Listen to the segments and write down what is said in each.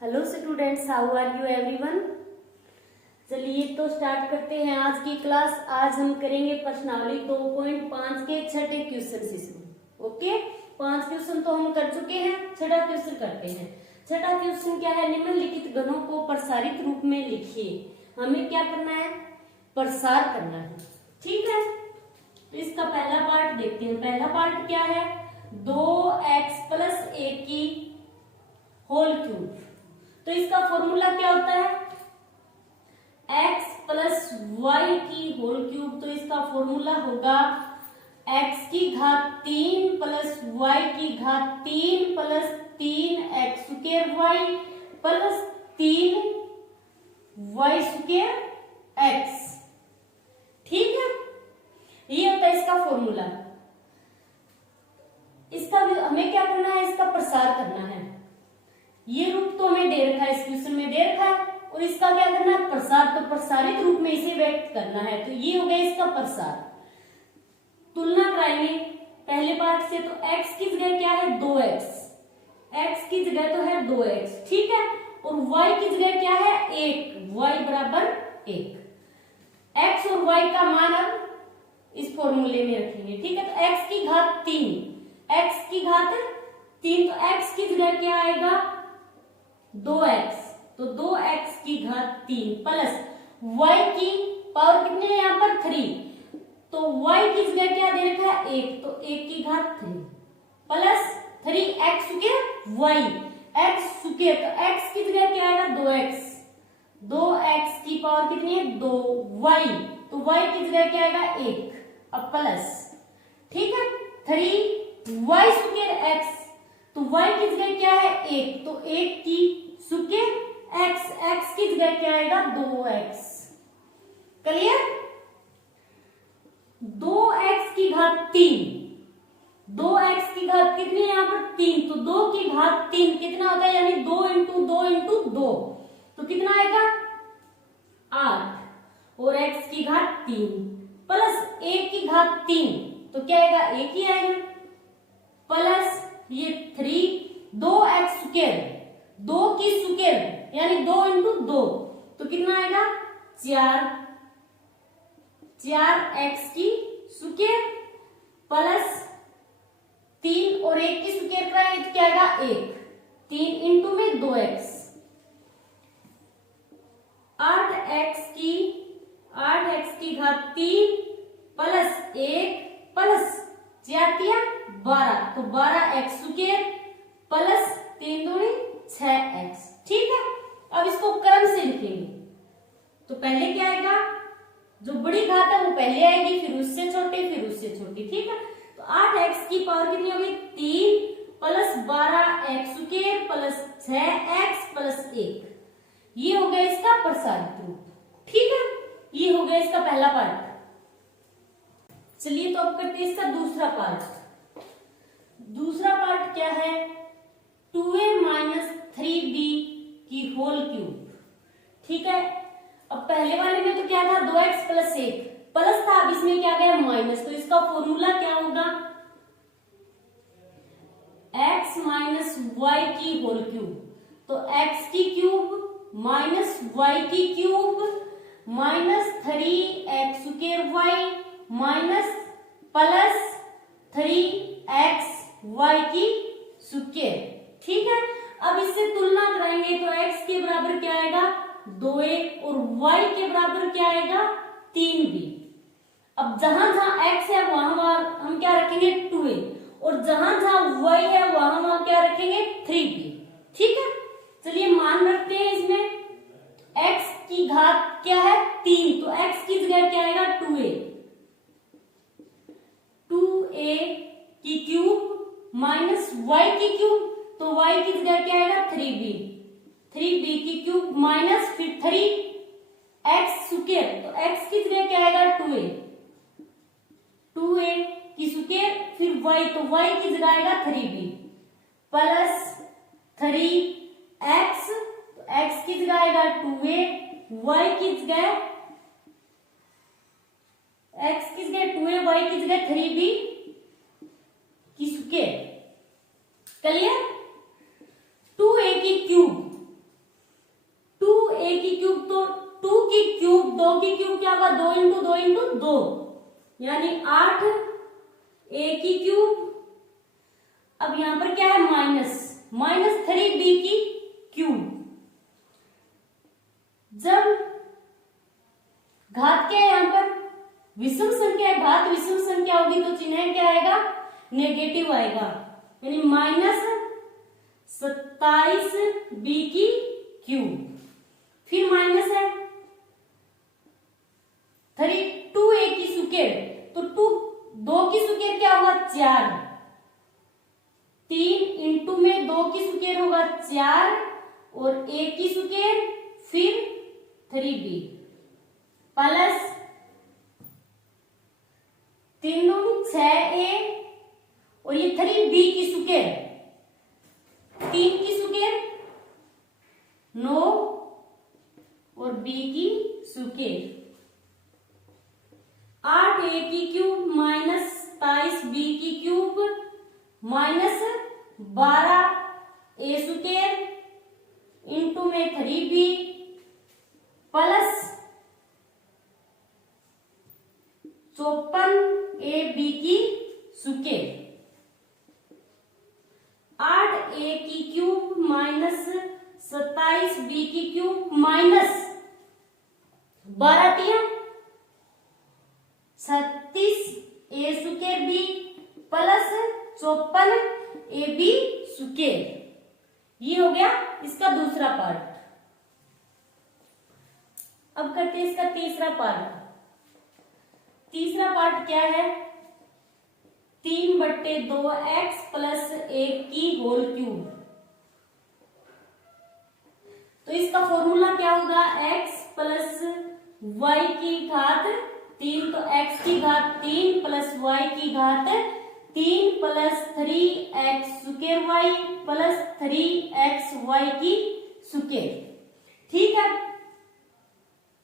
Hello students, how are you everyone. चलिए तो start करते हैं आज की क्लास। आज हम करेंगे प्रश्नावली 2.5 के छठे क्वेश्चन इसमें। ओके, 5 क्वेश्चन तो हम कर चुके हैं, छठा क्वेश्चन करते हैं। छठा क्वेश्चन क्या है? निम्नलिखित गणों को प्रसारित रूप में लिखिए। हमें क्या करना है? प्रसार करना है। ठीक है, तो इसका पहला पार्ट देखते हैं। पहला पार्ट क्या है? 2x + a की होल क्यूब। तो इसका फॉर्मूला क्या होता है? x + y की होल क्यूब। तो इसका फॉर्मूला होगा x की घात 3 + y की घात 3 + 3x² y + 3y² x। ठीक है, ये होता है इसका फॉर्मूला। इसका हमें क्या करना है? इसका प्रसार करना है। ये रूप तो हमें दे रखा है, इस क्वेश्चन में दे रखा है, और इसका क्या करना है? प्रसार। तो प्रसारित रूप में इसे व्यक्त करना है। तो ये हो गया इसका प्रसार। तुलना कराएंगे पहले पार्ट से। तो x की जगह क्या है? 2x। x की जगह तो है 2x, ठीक है। और y की जगह क्या है? 1। y = 1। x और y का मान अब इस फॉर्मूले में रखेंगे। ठीक है, तो x की घात 3, x की घात 3, तो x की जगह क्या आएगा? 2x। तो 2x की घात 3 प्लस y की पावर कितने है यहाँ पर? 3। तो y की जगह क्या दे रखा है? 1। तो 1 की घात 3 प्लस 3x² y x²। तो x की जगह क्या आएगा? 2x। 2x की पावर कितनी है? 2y। तो y की जगह क्या आएगा? 1। अब प्लस, ठीक है, 3y² x। तो y की जगह क्या है? 1। तो 1 की स्क्वायर x की जगह क्या आएगा? 2x। क्लियर? 2x की घात 3, 2x की घात कितनी है यहाँ पर? 3। तो 2 की घात 3 कितना होता है? यानी 2 × 2 × 2। तो कितना आएगा? 8। और x की घात 3 प्लस 1 की घात 3, तो क्या आएगा? 1 ही आएगा। प्लस ये 3 2x², 2 की स्क्वायर यानी 2 × 2, तो कितना आएगा? 4x की स्क्वायर प्लस 3 और 1 की स्क्वायर कराएंगे तो क्या आएगा? 1। 3 × 2x। 8x की घात 3 प्लस 1 प्लस 4 12, तो 12x² प्लस 3 दूनी 6x। ठीक है, अब इसको क्रम से लिखेंगे। तो पहले क्या आएगा? जो बड़ी घात है वो पहले आएगी, फिर उससे छोटी, फिर उससे छोटी। ठीक है, तो 8x की पावर कितनी होगी? 3 plus 12x² plus 6x plus 1। ये हो गया इसका प्रसारित रूप। ठीक है, ये हो गया इसका पहला पार्ट। चलिए तो अब करते हैं इसका दूसरा पार्ट। दूसरा पार्ट क्या है? 2a - 3b की होल क्यूब। ठीक है, अब पहले वाले में तो क्या था? 2x + 1 प्लस था, अब इसमें क्या गया? माइनस। तो इसका फॉर्मूला क्या होगा? x - y की होल क्यूब। तो x की क्यूब माइनस y की cube minus 3x² minus plus 3xy की स्क्वायर। ठीक है, अब इससे तुलना कराएंगे तो x के बराबर क्या आएगा? 2a और y के बराबर क्या आएगा? 3b। अब जहां जहां x है वहां वहां हम क्या रखेंगे? 2a, और जहां जहां y है वहां वहां क्या रखेंगे? 3b। ठीक है, चलिए मान रखते हैं इसमें। x की घात क्या है? 3। तो x की जगह क्या आएगा? 2a। 2a की क्यूब माइनस y की क्यूब, तो y की जगह क्या आएगा? 3b। 3b की क्यूब माइनस फिर 3x², तो x की जगह क्या आएगा? 2a। 2a की स्क्वायर फिर y, तो y की जगह आएगा 3b प्लस 3x, तो x की जगह आएगा 2a, y की जगह x की जगह 2a, y की जगह 3b की स्क्वायर। क्लियर? 2a की क्यूब 2 की क्यूब क्या होगा, 2 इंटू 2 इंटू 2, यानी 8 a की क्यूब। अब यहां पर क्या है, माइनस 3b की क्यूब। जब घात क्या है, यहां पर विषम संख्या है, घात विषम संख्या होगी तो चिन्ह क्या आएगा, नेगेटिव आएगा, यानी -27b की क्यूब। फिर माइनस है 2a की सुकेर, तो 2 की सुकेर क्या होगा, 4, 3 इंटू में 2 की सुकेर होगा 4 और a की सुकेर फिर 3b प्लस 3 दूनी 6a और ये 3b की सुकेर, 3 की सुकेर 9 और b की सुकेर 8a की क्यूब माइनस 27b की क्यूब माइनस 12a सुकेर इंटू में 3b प्लस 54ab की सुकेर, 8a की क्यूब माइनस 27b की क्यूब माइनस 12 36a सुकेर b प्लस 54ab सुकेर। ये हो गया इसका दूसरा पार्ट। अब करते हैं इसका तीसरा पार्ट। तीसरा पार्ट क्या है, 3/2x प्लस 1 की होल क्यूब। तो इसका फॉर्मूला क्या होगा, x प्लस y की घात 3, तो x की घात 3 प्लस y की घात 3 प्लस 3x सुकेर y प्लस 3xy की सुकेर। ठीक है,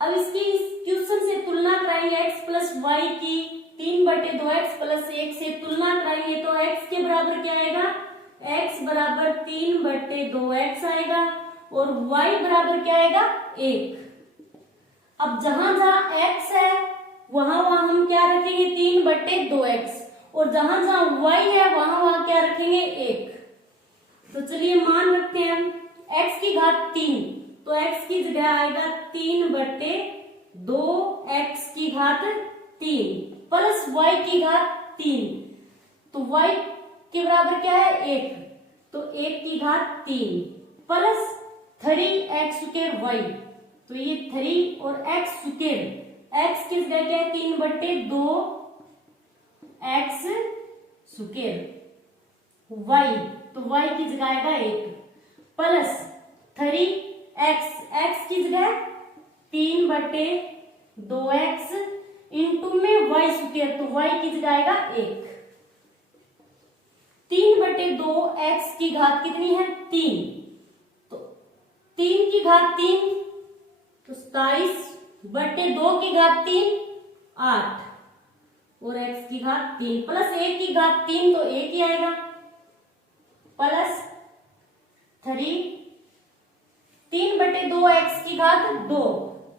अब इसकी क्वेश्चन से तुलना कराएंगे, x प्लस वाई की 3/2x प्लस 1 से तुलना कराएंगे तो x के बराबर क्या आएगा, x बराबर 3/2x आएगा और y बराबर क्या आएगा, 1। अब जहां जहां x है वहां वहां हम क्या रखेंगे, 3/2x, और जहां जहां y है वहां वहां क्या रखेंगे, 1। तो चलिए मान रखते हैं x की घात 3, तो x की जगह आएगा 3/2x की घात 3 प्लस y की घात 3, तो y के बराबर क्या है, 1, तो 1 की घात 3 प्लस 3x सुकेर y, तो ये 3 और x सुकेर, x की जगह क्या है 3/2x सुकेर y, तो y की जगह आएगा 1 प्लस 3x की जगह 3/2x इंटू में y सुकेर, तो y की जगह आएगा 1। 3/2x की घात कितनी है, 3, तो 3 की घात 3 तो 27/2 की घात 3 8 और x की घात 3 प्लस 1 की घात 3 तो 1 ही आएगा प्लस 3/2x की घात 2,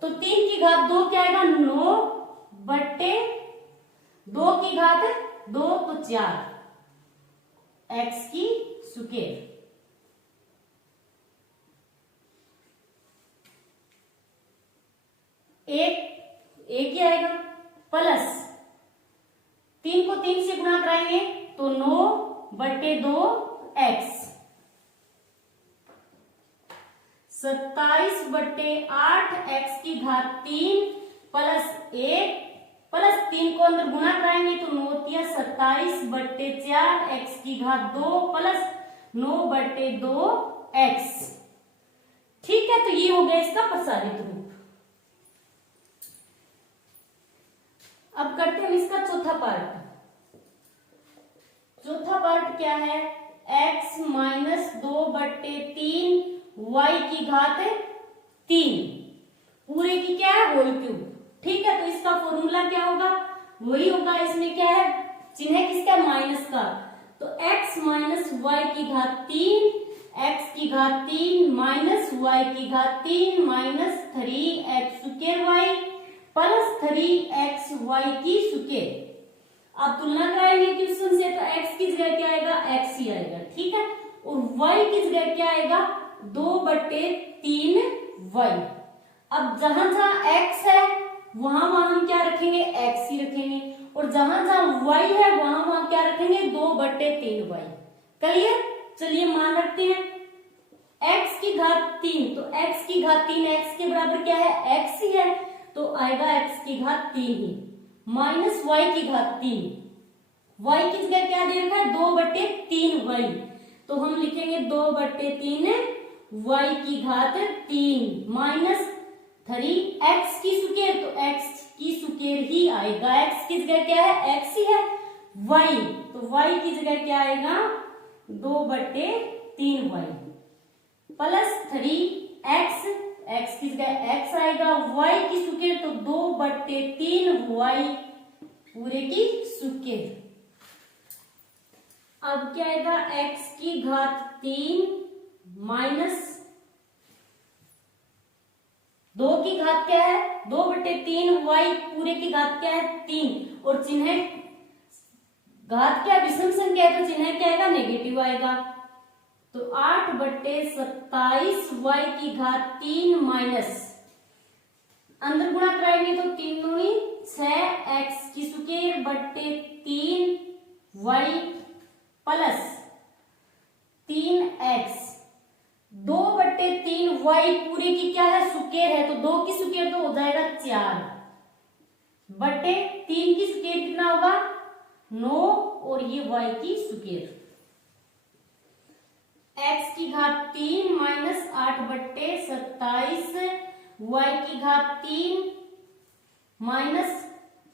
तो 3 की घात 2 क्या आएगा, 9/2 की घात 2 तो 4 x की सुकेर। एक ही आएगा प्लस 3 को 3 से गुणा कराएंगे तो 9/2x 27/8x की घात 3 प्लस 1 प्लस 3 को अंदर गुणा कराएंगे तो 9×27/4x की घात 2 प्लस 9/2x। ठीक है, तो ये हो गया इसका प्रसारित रूप। अब करते हैं इसका चौथा पार्ट। चौथा पार्ट क्या है, x माइनस 2/3 y की घात 3 पूरे की क्या है, होल क्यूब। ठीक है, तो इसका फॉर्मूला क्या होगा, वही होगा, इसमें क्या है, चिन्ह किसका, माइनस का, तो x माइनस y की घात 3 x की घात 3 माइनस y की घात 3 माइनस 3x सुकेर y प्लस 3xy की स्क्वायर। अब तुलना कराएंगे क्वेश्चन से, तो x की जगह क्या आएगा, x ही आएगा, ठीक है। और y की जगह क्या आएगा, 2/3y। अब जहां जहां x है वहां वहां हम क्या रखेंगे, x ही रखेंगे, और जहां जहां y है वहां वहां क्या रखेंगे, 2/3y। क्लियर। चलिए मान रखते हैं x की घात 3, तो x की घात 3 x के बराबर क्या है, x ही है, तो आएगा x की घात 3 ही, माइनस y की घात 3। y की जगह क्या दे रखा है, 2/3y, तो हम लिखेंगे 2/3 y की घात 3 माइनस 3x की स्क्वायर, तो x की स्क्वायर ही आएगा। x की जगह क्या है, x ही है, y, तो y की जगह क्या आएगा, 2/3y प्लस 3x, x की जगह x आएगा, y की स्क्वायर, तो 2/3y पूरे की स्क्वायर। अब क्या आएगा, x की घात 3 माइनस 2 की घात क्या है, 2/3y पूरे की घात क्या है, 3, और चिन्ह घात क्या विषम संख्या है, तो चिन्ह क्या आएगा, नेगेटिव आएगा, तो 8/27y की घात 3 माइनस, अंदर गुणा कराएंगे तो 3 दूनी 6x की स्क्वायर बट्टे 3y प्लस 3x, 2/3y पूरे की क्या है, स्क्वायर है, तो 2 की स्क्वायर तो हो जाएगा 4 बट्टे 3 की स्क्वायर कितना होगा, 9, और ये y की स्क्वायर। x की घात 3 माइनस 8/27 y की घात 3 माइनस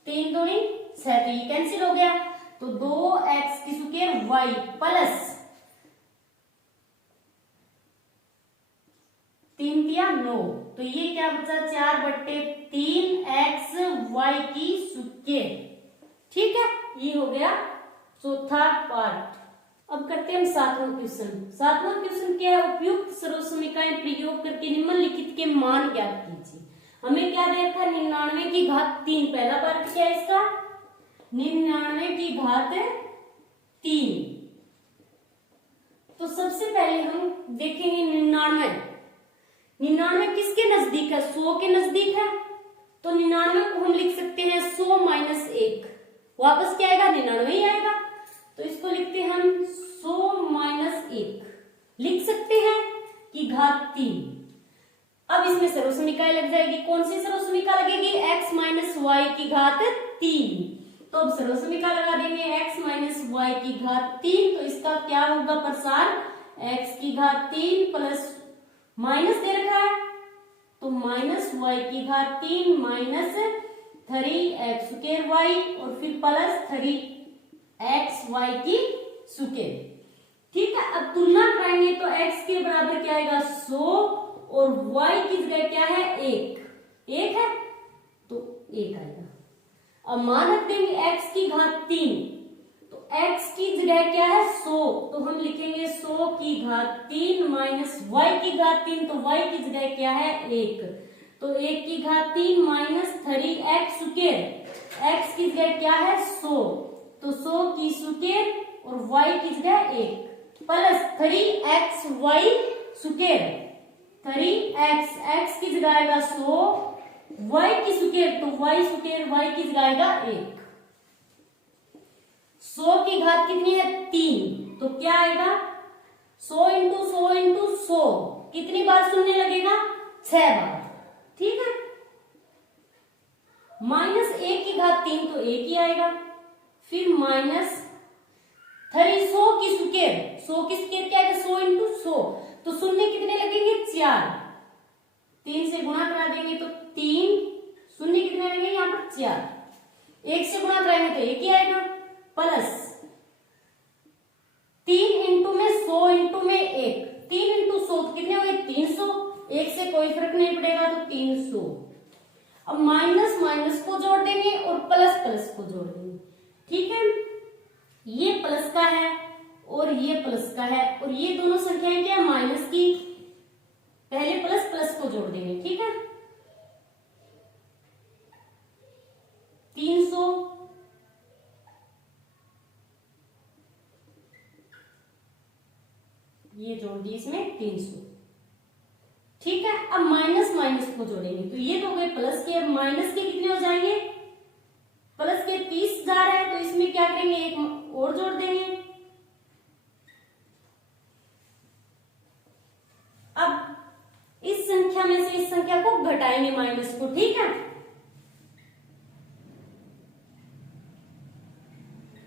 3 दूनी 6, तो ये कैंसिल हो गया, तो 2x की स्क्वायर y प्लस 3 दिया 9, तो ये क्या बचा, 4/3x y की स्क्वायर, ठीक है। ये हो गया चौथा पार्ट। अब करते हैं हम सातवां क्वेश्चन। सातवां क्वेश्चन क्या है, उपयुक्त सर्वसमीकरण प्रयोग करके निम्नलिखित के मान ज्ञात कीजिए। हमें क्या दे रखा है, 99 की घात 3, पहला पार्ट क्या है इसका, 99 की घात 3। तो सबसे पहले हम देखेंगे 99 किसके नजदीक है, 100 के नजदीक है, तो 99 को हम लिख सकते हैं 100 माइनस 1, वापस क्या आएगा, 99 ही आएगा, तो इसको लिखते हैं हम 100 माइनस 1, लिख सकते हैं कि घात 3। अब इसमें सर्वसमीका लग जाएगी, कौन सी सर्वसमीका लगेगी, x माइनस वाई की घात 3, तो अब सर्वसमीका लगा देंगे x माइनस वाई की घात 3, तो इसका क्या होगा प्रसार, x की घात 3 प्लस माइनस दे रखा है, तो माइनस y की घात 3 माइनस 3x स्क्वायर y, और फिर प्लस 3xy की स्क्वायर, ठीक है। अब तुलना कराएंगे तो x के बराबर क्या आएगा, 100, और y की जगह क्या है, 1 है, तो 1 आएगा। अब मान रख देंगे x की घात 3, तो x की जगह क्या है, 100, तो हम लिखेंगे 100 की घात 3 माइनस y की घात 3, तो y की जगह क्या है, 1, तो 1 की घात 3 माइनस 3x स्क्वायर, x की जगह क्या है, 100, तो 100 की स्क्वायर और y की जगह 1 plus 3xy square, 3x, x की जगह आएगा 100, y की स्क्वायर, तो y स्क्वायर y की जगह आएगा 1। 100 की घात कितनी है, 3, तो क्या आएगा, 100 इंटू 100 इंटू 100, कितनी बार सुनने लगेगा, 6 बार, ठीक है। माइनस 1 की घात 3, तो 1 ही आएगा, फिर माइनस 100 की स्क्वायर, 100 की स्क्वायर क्या है, 100 इंटू 100, तो शून्य कितने लगेंगे, 4, 3 से गुणा करा देंगे तो 3, शून्य कितने लगेंगे यहाँ पर 4, 1 से गुणा कराएंगे तो 1 ही आएगा, प्लस 3 इंटू में 100 इंटू में 1, 3 इंटू 100 तो कितने हो गए, 300, 1 से कोई फर्क नहीं पड़ेगा, तो 300। अब माइनस माइनस को जोड़ देंगे और प्लस प्लस को जोड़ देंगे, ठीक है। ये प्लस का है और ये प्लस का है, और ये दोनों संख्याएं क्या है, माइनस की, पहले प्लस प्लस को जोड़ देंगे, ठीक है। ये जोड़ दिए इसमें 300। ठीक है, अब माइनस माइनस को जोड़ेंगे तो ये तो हो गए प्लस के, अब माइनस के कितने हो जाएंगे, प्लस के 30 जा रहा है तो इसमें क्या करेंगे, एक और जोड़ देंगे। अब इस संख्या में से इस संख्या को घटाएंगे माइनस को। ठीक है,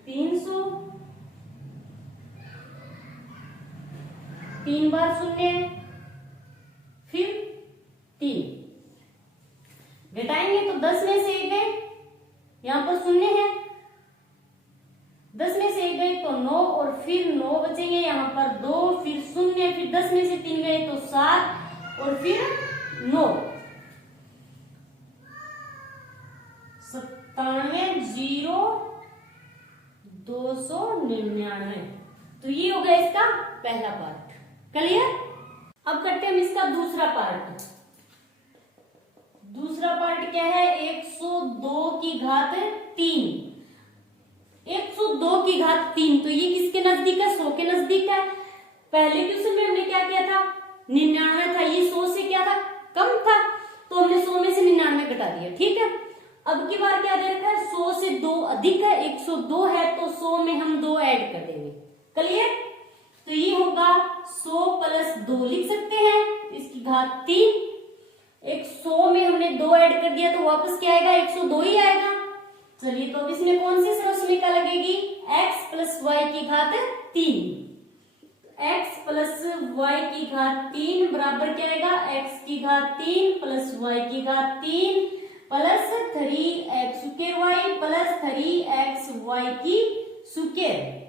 300, 3 बार शून्य, फिर 3 घटाएंगे तो 10 में से 1 गए, यहां पर शून्य है, 10 में से 1 गए तो 9 और फिर 9 बचेंगे, यहां पर 2 फिर शून्य, फिर 10 में से 3 गए तो 7 और फिर 9, 97,0299। तो ये हो गया इसका पहला पार्ट। क्लियर। अब करते हैं हम इसका दूसरा पार्ट। दूसरा पार्ट क्या है, 102 की घात 3। 102 की घात 3 तो ये किसके नजदीक है, 100 के नजदीक है। पहले क्वेश्चन में हमने क्या किया था, 99 था, ये 100 से क्या था, कम था, तो हमने 100 में से 99 घटा दिया। ठीक है, अब की बार क्या दे रखा है, 100 से 2 अधिक है, 102 है तो 100 में हम 2 ऐड कर देंगे। क्लियर। तो ये होगा 100 प्लस 2 लिख सकते हैं, इसकी घात 3। 100 में हमने 2 ऐड कर दिया तो वापस क्या आएगा, 102 ही आएगा। चलिए, तो अब इसमें कौन सी सरलरेखा लगेगी, x प्लस वाई की घात 3। x प्लस वाई की घात 3 बराबर क्या आएगा, x की घात 3 प्लस वाई की घात 3 plus 3x square Y plus 3x Y की स्क्वायर।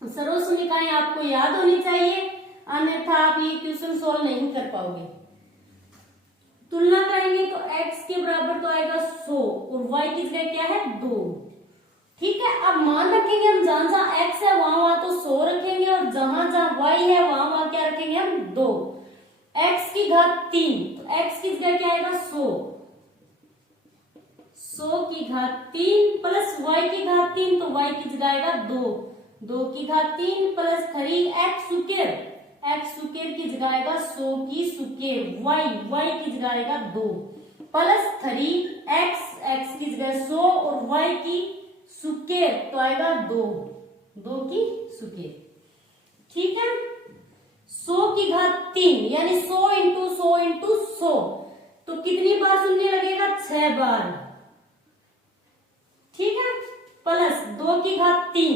सरलरेखाएं आपको याद होनी चाहिए, अन्यथा आप ये क्वेश्चन सॉल्व नहीं कर पाओगे। तुलना करेंगे तो x के बराबर तो आएगा 100 और y की जगह क्या है, 2। ठीक है, अब मान रखेंगे हम जहां जहां x है वहां वहां तो 100 रखेंगे और जहां जहां y है वहां वहां क्या रखेंगे हम, 2। x की घात 3 तो x की जगह क्या आएगा, 100 की घात 3 प्लस y की घात 3 तो y की जगह आएगा 2। 2 की घात 3 plus 3x square, x square की जगह आएगा 100 की स्क्वायर, y की जगह आएगा 2 प्लस 3x, x की जगह 100 और y की स्क्वायर तो आएगा 2 की स्क्वायर। ठीक है, 100 की घात 3 यानी 100 इंटू 100 इंटू 100 तो कितनी बार शून्य लगेगा, 6 बार। ठीक है, प्लस 2 की घात 3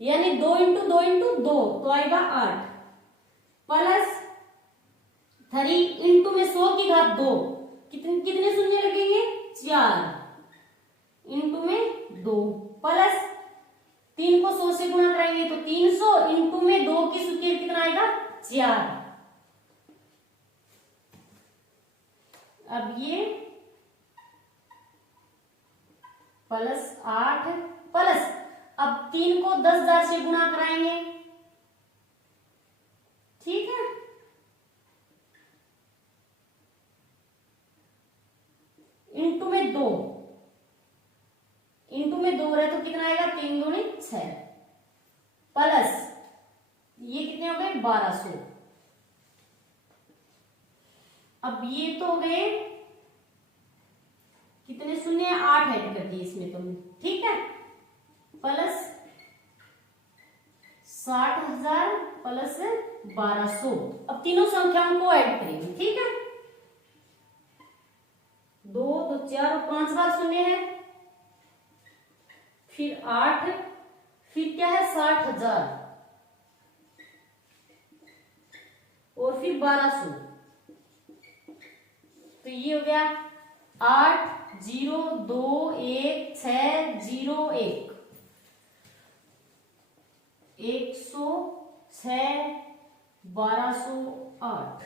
यानी 2 इंटू 2 इंटू 2 तो आएगा 8 प्लस 3 इंटू में 100 की घात 2 कितने शून्य लगेंगे, 4 इंटू में 2 प्लस 3 को 100 से गुणा कराएंगे तो 300 इंटू में 2 की स्क्वायर कितना आएगा, 4। अब ये प्लस 8 प्लस अब 3 को 10,000 से गुणा कराएंगे। ठीक है, इंटू में 2, इंटू में 2 रहे तो कितना आएगा, 3 दूनी 6 प्लस ये कितने हो गए, 1200। अब ये तो हो गए कितने शून्य, 8 ऐड कर दिए इसमें तुमने। ठीक है, प्लस 60,000 प्लस 1200। अब तीनों संख्याओं को ऐड करेंगे। ठीक है, 2 तो 4 और 5 बार शून्य है, फिर 8, फिर क्या है 60,000 और फिर 1200। तो ये हो गया 8,0,2,1,6,0,1 106 1208।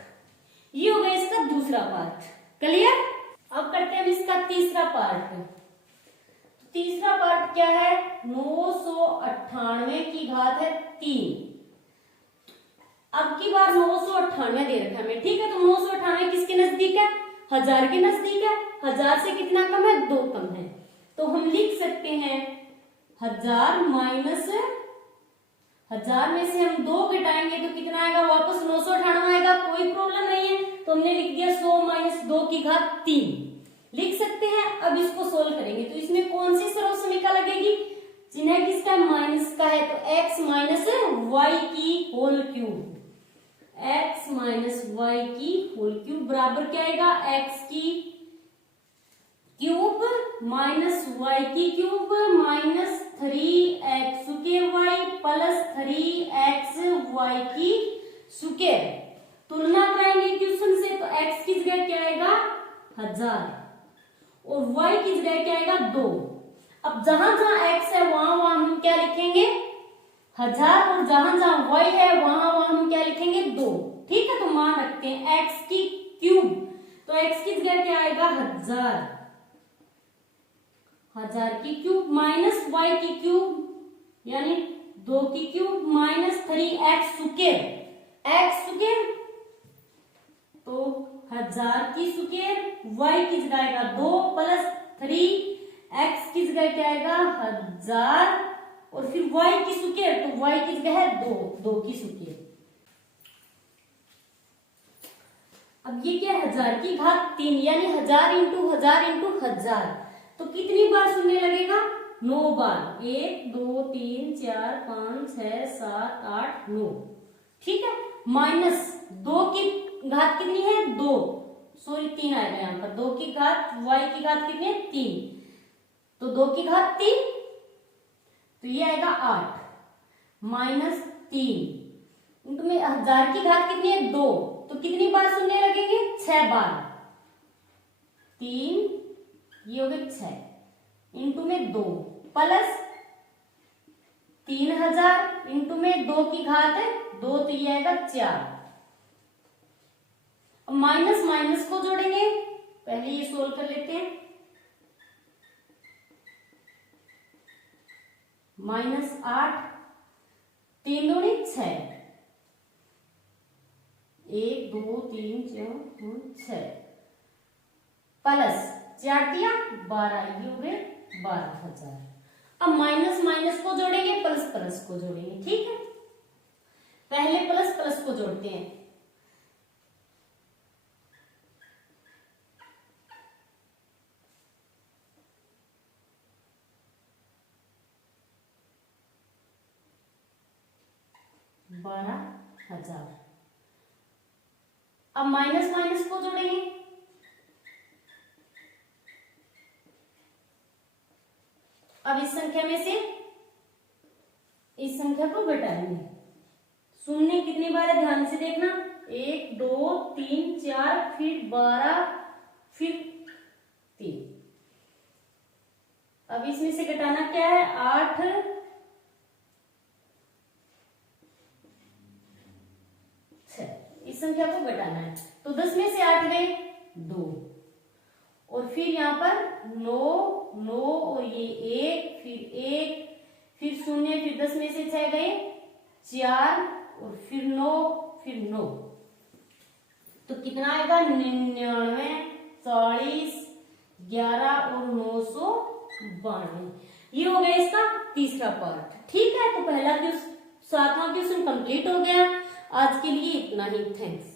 ये हो गया इसका दूसरा पार्ट। क्लियर। अब करते हैं हम इसका तीसरा पार्ट। तीसरा पार्ट क्या है, 998 की घात है 3। अब की बार 998 दे रखा है हमें। ठीक है, तो 998 किसके नजदीक है, 1000 के नजदीक है। 1000 से कितना कम है, 2 कम है। तो हम लिख सकते हैं 1000 माइनस 1000 में से हम 2 घटाएंगे तो कितना आएगा, वापस 998 आएगा, कोई प्रॉब्लम नहीं है। तो हमने लिख दिया 100 माइनस 2 की घात 3 लिख सकते हैं। अब इसको सोल्व करेंगे तो इसमें कौन सी सर्वसमीका लगेगी, चिन्ह किसका माइनस का है, तो x माइनस वाई की whole cube, x minus Y की होल क्यूब बराबर क्या आएगा, x की क्यूब माइनस वाई की cube minus 3x square Y plus 3x Y की स्क्वायर। तुलना कराएंगे क्वेश्चन से तो x की जगह क्या आएगा 1000 और y की जगह क्या आएगा 2। अब जहां जहां x है वहां वहां हम क्या लिखेंगे 1000 और जहां जहां y है वहां वहां हम क्या लिखेंगे 2। ठीक है, तो मान रखते हैं x की क्यूब, तो x की जगह क्या आएगा 1000 की क्यूब माइनस y की क्यूब यानी 2 की cube minus 3x square, x square तो 1000 की स्क्वायर, y की जगह आएगा 2 प्लस 3x की जगह क्या आएगा 1000 और फिर y की स्क्वायर, तो y की जगह है 2 की स्क्वायर। अब ये क्या 1000 की घात 3 यानी 1000 इंटू 1000 इंटू 1000, तो कितनी बार शून्य लगेगा 9 बार, 1 2 3 4 5 6 7 8 9। ठीक है, माइनस 2 की घात कितनी है 2, सॉरी 3 आएगा यहाँ पर, 2 की घात y की घात कितनी है 3, तो 2 की घात 3 तो ये आएगा 8 माइनस 3 इंटू में 1000 की घात कितनी है 2, तो कितनी बार शून्य लगेंगे 6 बार, 3 ये हो गए 6 इंटू में 2 प्लस 3000 इंटू में 2 की घात है 2 तो ये आएगा 4। अब माइनस माइनस को जोड़ेंगे, पहले ये सोल्व कर लेते हैं, माइनस 8 3 दूनी 6, 1 2 3 4 5 6 प्लस 4 दिया 12, ये हो गए 12000। अब माइनस माइनस को जोड़ेंगे, प्लस प्लस को जोड़ेंगे। ठीक है, पहले प्लस प्लस को जोड़ते हैं, $12,000। अब माइनस माइनस को जोड़ेंगे, अब इस संख्या में से इस संख्या को घटाएंगे, शून्य कितनी बार है ध्यान से देखना, 1 2 3 4 फिर 12 फिर 3। अब इसमें से घटाना क्या है 8 6, इस संख्या को घटाना है, तो 10 में से 8 गए 2 और फिर यहाँ पर 9 और ये 1 फिर 0 फिर 10 में से 6 गए 4 और फिर 9 फिर 9, तो कितना आएगा 99 40 11 और 992। ये हो गया इसका तीसरा पार्ट। ठीक है, तो पहला क्वेश्चन 7वां क्वेश्चन कंप्लीट हो गया। आज के लिए इतना ही, थैंक्स।